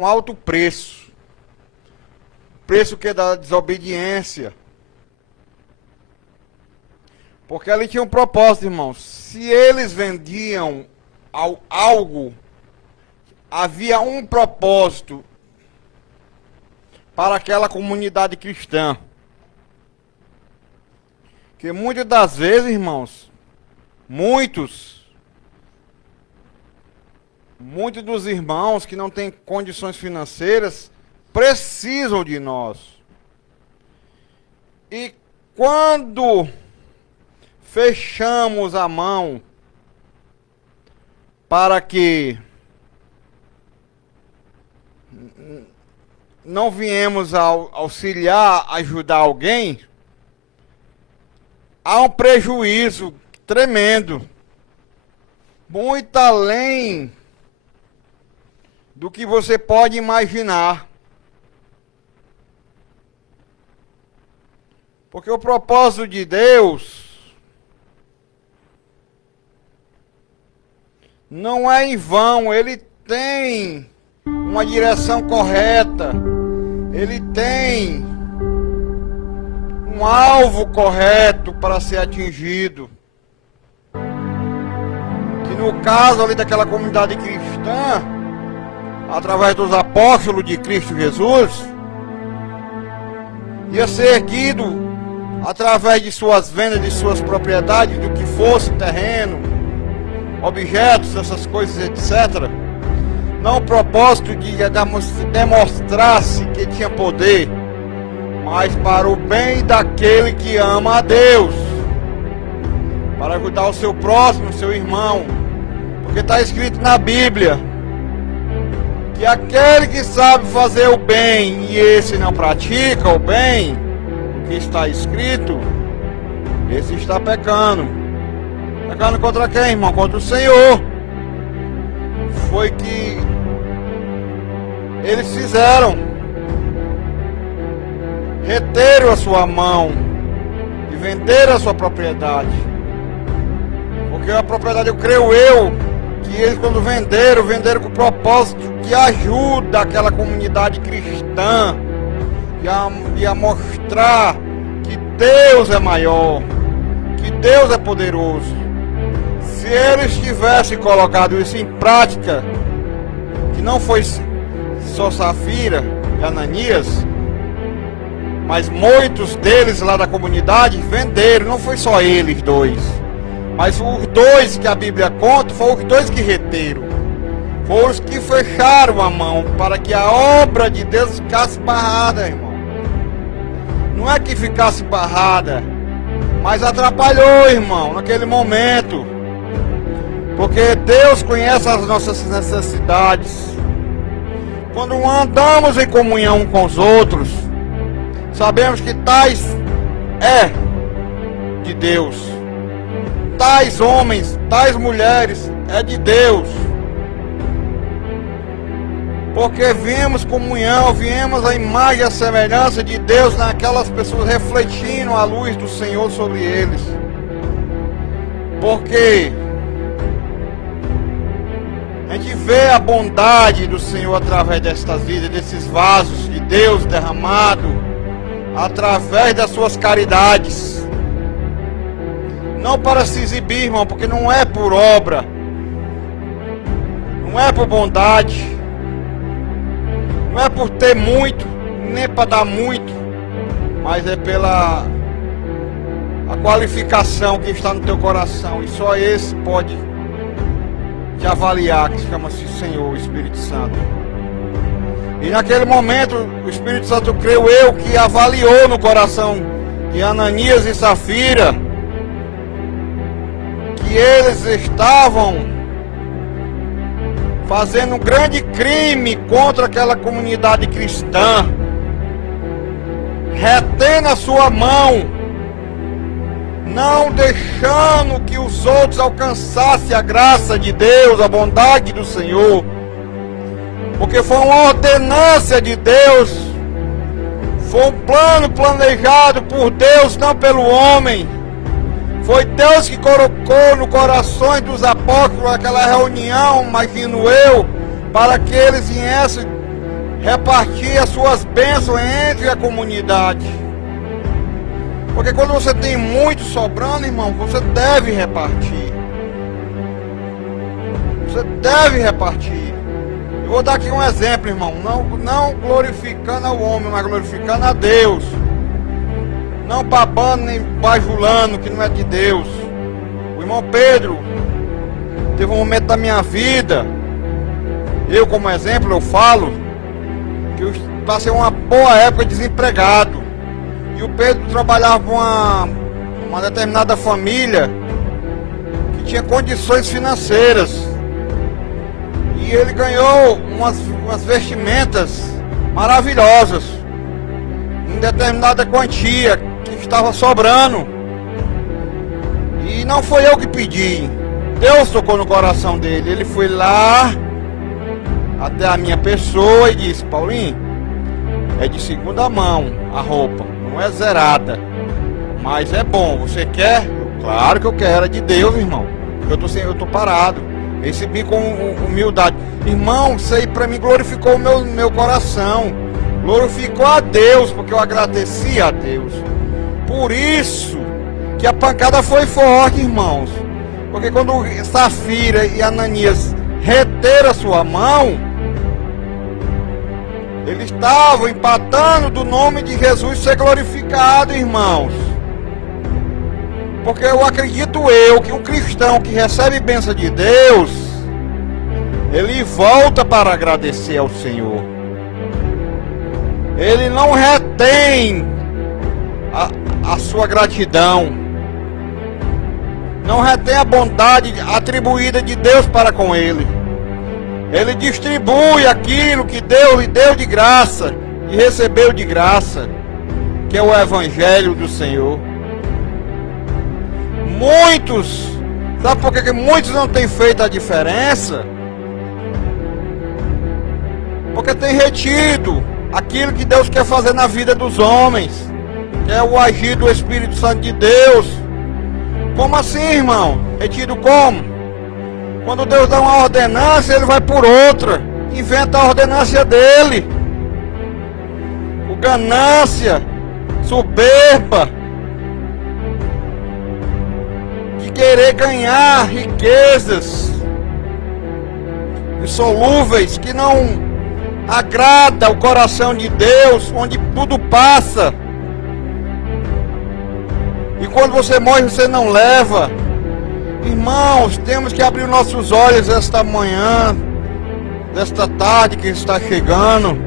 um alto preço. Preço que é da desobediência. Porque ali tinha um propósito, irmãos. Se eles vendiam algo, havia um propósito para aquela comunidade cristã. Que muitas das vezes, irmãos, muitos dos irmãos que não têm condições financeiras precisam de nós. E quando fechamos a mão para que não viemos auxiliar, ajudar alguém, há um prejuízo tremendo, muito além do que você pode imaginar. Porque o propósito de Deus não é em vão, ele tem uma direção correta, ele tem um alvo correto para ser atingido. Que no caso ali daquela comunidade cristã, através dos apóstolos de Cristo Jesus, ia ser erguido através de suas vendas, de suas propriedades, do que fosse terreno, objetos, essas coisas, etc. Não o propósito de demonstrar-se que tinha poder, mas para o bem daquele que ama a Deus, para ajudar o seu próximo, o seu irmão. Porque está escrito na Bíblia que aquele que sabe fazer o bem e esse não pratica o bem, o que está escrito, esse está pecando. Pecando contra quem, irmão? Contra o Senhor. Foi que eles fizeram. Reteram a sua mão e venderam a sua propriedade. Porque a propriedade, eu creio que eles quando venderam com o propósito de ajuda aquela comunidade cristã, de mostrar que Deus é maior, que Deus é poderoso. Se eles tivessem colocado isso em prática, que não foi só Safira e Ananias, mas muitos deles lá da comunidade venderam, não foi só eles dois. Mas os dois que a Bíblia conta, foram os dois que reteram. Foram os que fecharam a mão para que a obra de Deus ficasse barrada, irmão. Não é que ficasse barrada, mas atrapalhou, irmão, naquele momento. Porque Deus conhece as nossas necessidades. Quando andamos em comunhão com os outros, sabemos que tais é de Deus. Tais homens, tais mulheres é de Deus. Porque viemos comunhão, viemos a imagem e a semelhança de Deus naquelas pessoas, refletindo a luz do Senhor sobre eles. Porque a gente vê a bondade do Senhor através destas vidas, desses vasos de Deus derramado, através das suas caridades. Não para se exibir, irmão, porque não é por obra, não é por bondade, não é por ter muito, nem para dar muito, mas é pela a qualificação que está no teu coração. E só esse pode te avaliar, que chama-se Senhor, o Espírito Santo. E naquele momento, o Espírito Santo, creio eu, que avaliou no coração de Ananias e Safira, que eles estavam fazendo um grande crime contra aquela comunidade cristã, retendo a sua mão, não deixando que os outros alcançassem a graça de Deus, a bondade do Senhor, porque foi uma ordenância de Deus, foi um plano planejado por Deus, não pelo homem. Foi Deus que colocou no coração dos apóstolos aquela reunião, imagino eu, para que eles viessem repartir as suas bênçãos entre a comunidade. Porque quando você tem muito sobrando, irmão, você deve repartir. Você deve repartir. Eu vou dar aqui um exemplo, irmão. Não glorificando ao homem, mas glorificando a Deus. Não babando nem bajulando, que não é de Deus. O irmão Pedro teve um momento da minha vida, eu como exemplo, eu falo, que eu passei uma boa época desempregado. E o Pedro trabalhava com uma determinada família que tinha condições financeiras. E ele ganhou umas vestimentas maravilhosas, em determinada quantia, que estava sobrando. E não foi eu que pedi. Deus tocou no coração dele. Ele foi lá até a minha pessoa e disse: Paulinho, é de segunda mão a roupa, não é zerada, mas é bom, você quer? Claro que eu quero, é de Deus, irmão. Eu tô parado. Recebi com humildade. Irmão, isso aí para mim glorificou o meu coração. Glorificou a Deus, porque eu agradeci a Deus. Por isso que a pancada foi forte, irmãos. Porque quando Safira e Ananias reteram a sua mão, eles estavam empatando do nome de Jesus ser glorificado, irmãos. Porque eu acredito que um cristão que recebe bênção de Deus, ele volta para agradecer ao Senhor. Ele não retém a sua gratidão. Não retém a bondade atribuída de Deus para com ele. Ele distribui aquilo que Deus lhe deu de graça e recebeu de graça, que é o Evangelho do Senhor. Muitos, sabe por que muitos não têm feito a diferença? Porque tem retido aquilo que Deus quer fazer na vida dos homens, que é o agir do Espírito Santo de Deus. Como assim, irmão? Retido como? Quando Deus dá uma ordenança, ele vai por outra, inventa a ordenança dele. O ganância, soberba, de querer ganhar riquezas insolúveis que não agrada o coração de Deus, onde tudo passa. E quando você morre, você não leva. Irmãos, temos que abrir nossos olhos esta manhã, desta tarde que está chegando,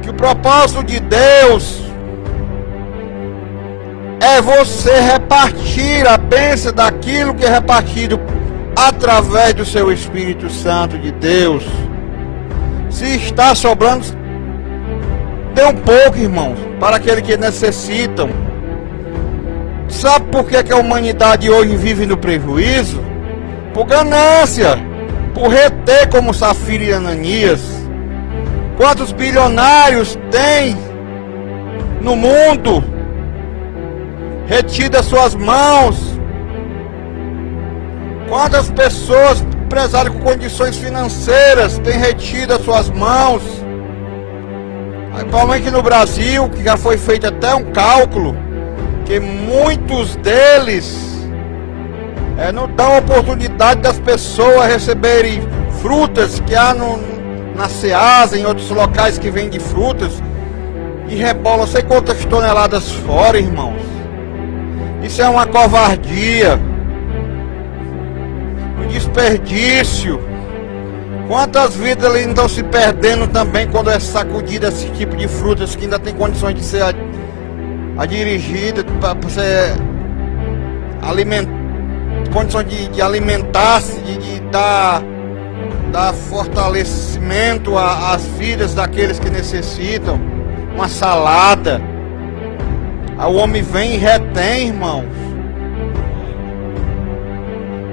que o propósito de Deus é você repartir a bênção daquilo que é repartido através do seu Espírito Santo de Deus. Se está sobrando, dê um pouco, irmãos, para aqueles que necessitam. Sabe por que a humanidade hoje vive no prejuízo? Por ganância, por reter como Safira e Ananias. Quantos bilionários tem no mundo retido as suas mãos? Quantas pessoas, empresários com condições financeiras, têm retido as suas mãos? Principalmente no Brasil, que já foi feito até um cálculo, que muitos deles não dão oportunidade das pessoas receberem frutas que há na Ceasa, em outros locais que vendem frutas, e rebolam sei quantas toneladas fora, irmãos. Isso é uma covardia, um desperdício. Quantas vidas ali estão se perdendo também quando é sacudido esse tipo de frutas que ainda tem condições de ser dirigida para ser condições de alimentar-se, de dar fortalecimento às vidas daqueles que necessitam. Uma salada. Aí o homem vem e retém, irmãos.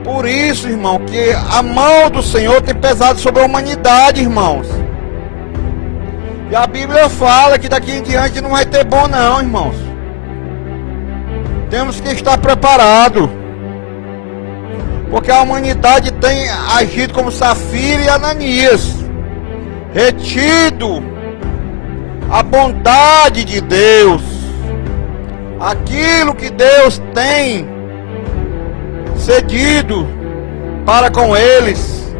Por isso, irmão, que a mão do Senhor tem pesado sobre a humanidade, irmãos. E a Bíblia fala que daqui em diante não vai ter bom não, irmãos. Temos que estar preparados. Porque a humanidade tem agido como Safira e Ananias. retido a bondade de Deus, aquilo que Deus tem cedido para com eles,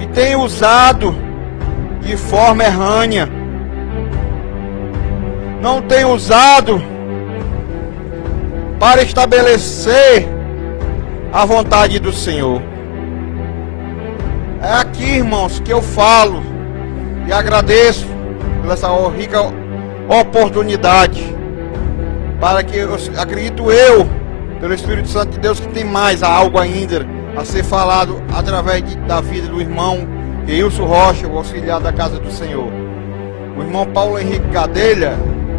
e tem usado de forma errânea, não tem usado para estabelecer a vontade do Senhor. É aqui, irmãos, que eu falo e agradeço por essa rica oportunidade, para que, acredito eu, pelo Espírito Santo de Deus, que tem mais algo ainda a ser falado através da vida do irmão Wilson Rocha, o auxiliar da Casa do Senhor. O irmão Paulo Henrique Gadelha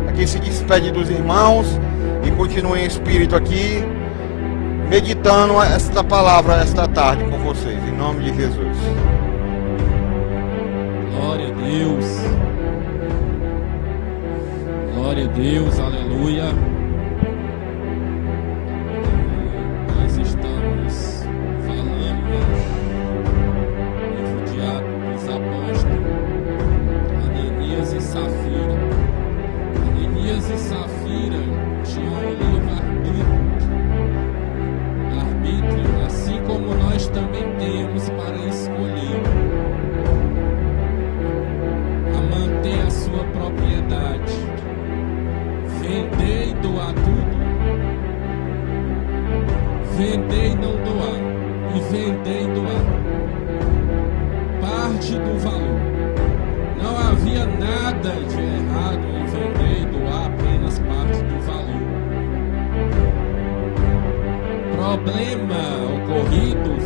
aqui se despede dos irmãos e continua em espírito aqui, meditando esta palavra esta tarde com vocês, em nome de Jesus. Glória a Deus. Glória a Deus, aleluia. Nós estamos falando no livro de Atos dos Apóstolos, Ananias e Safira. Ananias e Safira tinham um livre-arbítrio, assim como nós também temos, para escolher a manter a sua propriedade, vender e doar tudo, vender e não doar, e vender e doar parte do valor. Não havia nada de errado em vender e doar apenas parte do valor. Problema ocorrido